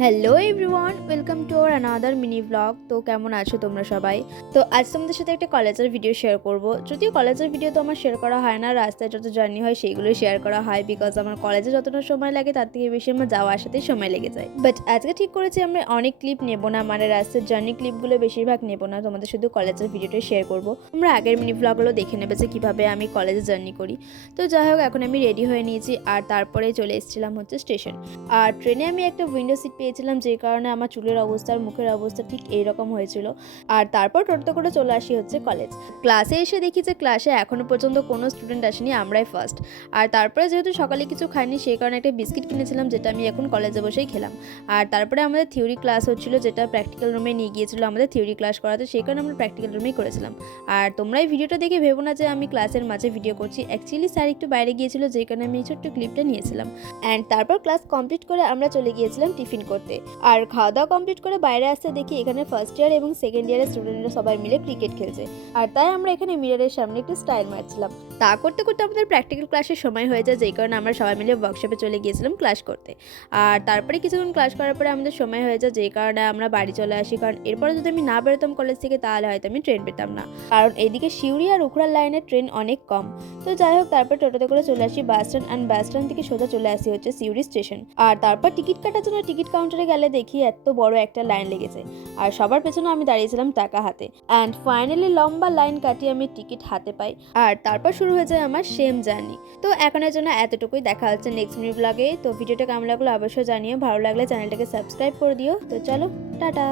Hello everyone, welcome to our another mini blog. তো কেমন আছো তোমরা সবাই? তো আজ তোমাদের সাথে একটা কলেজের ভিডিও শেয়ার করব। যদিও কলেজের ভিডিও তো আমার শেয়ার করা হয় না, রাস্তায় যত জার্নি হয় সেইগুলোই শেয়ার করা হয়, বিকজ আমার কলেজে যতটা সময় লাগে তার থেকে বেশি আমার যাওয়া আসাতেই সময় লেগে যায়। বাট আজকে ঠিক করেছি আমরা অনেক ক্লিপ নেব না, মানে রাস্তার জার্নি ক্লিপগুলো বেশিরভাগ নেব না, তোমাদের শুধু কলেজের ভিডিওটাই শেয়ার করব। তোমরা আগের মিনি ব্লগগুলো দেখে নেবে যে কীভাবে আমি কলেজে জার্নি করি। তো যাই হোক, এখন আমি রেডি হয়ে নিয়েছি আর তারপরে চলে এসেছিলাম হচ্ছে স্টেশন। আর ট্রেনে আমি একটা উইন্ডো সিট পেয়েছিলাম, যে কারণে আমার চুলের অবস্থা আর মুখের অবস্থা ঠিক এইরকম হয়েছিল। আর তারপর টোটোতে করে চলে আসি হচ্ছে কলেজ। ক্লাসে এসে দেখি যে ক্লাসে এখনো পর্যন্ত কোনো স্টুডেন্ট আসেনি, আমরাই ফার্স্ট। আর তারপরে যেহেতু সকালে কিছু খাইনি, সেই কারণে একটা বিস্কিট কিনেছিলাম, যেটা আমি এখন কলেজে বসেই খেলাম। আর তারপরে আমাদের থিওরি ক্লাস হচ্ছিল, যেটা প্র্যাকটিক্যাল রুমে নিয়ে গিয়েছিল আমাদের থিওরি ক্লাস করাতে, সেই কারণে আমরা প্র্যাকটিক্যাল রুমেই করেছিলাম। আর তোমরা এই ভিডিওটা দেখে ভেবো না যে আমি ক্লাসের মাঝে ভিডিও করছি, অ্যাকচুয়ালি স্যার একটু বাইরে গিয়েছিল, যেই কারণে আমি এই ছোট্ট ক্লিপটা নিয়েছিলাম। অ্যান্ড তারপর ক্লাস কমপ্লিট করে আমরা চলে গিয়েছিলাম টিফিন করতে। আর খাওয়া দাওয়া কমপ্লিট করে বাইরে আসতে দেখি এখানে ফার্স্ট ইয়ার এবং সেকেন্ড ইয়ারের স্টুডেন্টরা সবাই মিলে ক্রিকেট খেলছে। আর তাই আমরা এখানে মিররের সামনে একটু স্টাইল মারছিলাম। তা করতে করতে আমাদের প্র্যাকটিক্যাল ক্লাসের সময় হয়ে যায়, যেই কারণে আমরা সবাই মিলে ওয়ার্কশপে চলে গিয়েছিলাম ক্লাস করতে। আর তারপরে কিছুক্ষণ ক্লাস করার পরে আমাদের সময় হয়ে যায়, যেই কারণে আমরা বাড়ি চলে আসি, কারণ এরপরে যদি আমি না বেরোতাম কলেজ থেকে তাহলে হয়তো আমি ট্রেন পেতাম না, কারণ এইদিকে সিউড়ি আর উখড়ার লাইনে ট্রেন অনেক কম। তো যাই হোক, তারপর টোটোতে করে চলে আসি bus stand, and bus stand থেকে সোজা চলে আসি হচ্ছে সিউড়ি স্টেশন। আর তারপর টিকিট কাটার জন্য টিকিট কাউন্টারে গেলে দেখি এত বড় একটা লাইন লেগেছে, আর সবার পেছনে আমি দাঁড়িয়েছিলাম টাকা হাতে। অ্যান্ড ফাইনালি লম্বা লাইন কাটিয়ে আমি টিকিট হাতে পাই, আর তারপর শুরু হয়ে যায় আমার সেম জার্নি। তো এখনের জন্য এতটুকুই, দেখা হচ্ছে নেক্সট মিনি ব্লগে। তো ভিডিওটা কেমন লাগলো অবশ্যই জানিও, ভালো লাগলে চ্যানেলটাকে সাবস্ক্রাইব করে দিও। তো চলো, টাটা।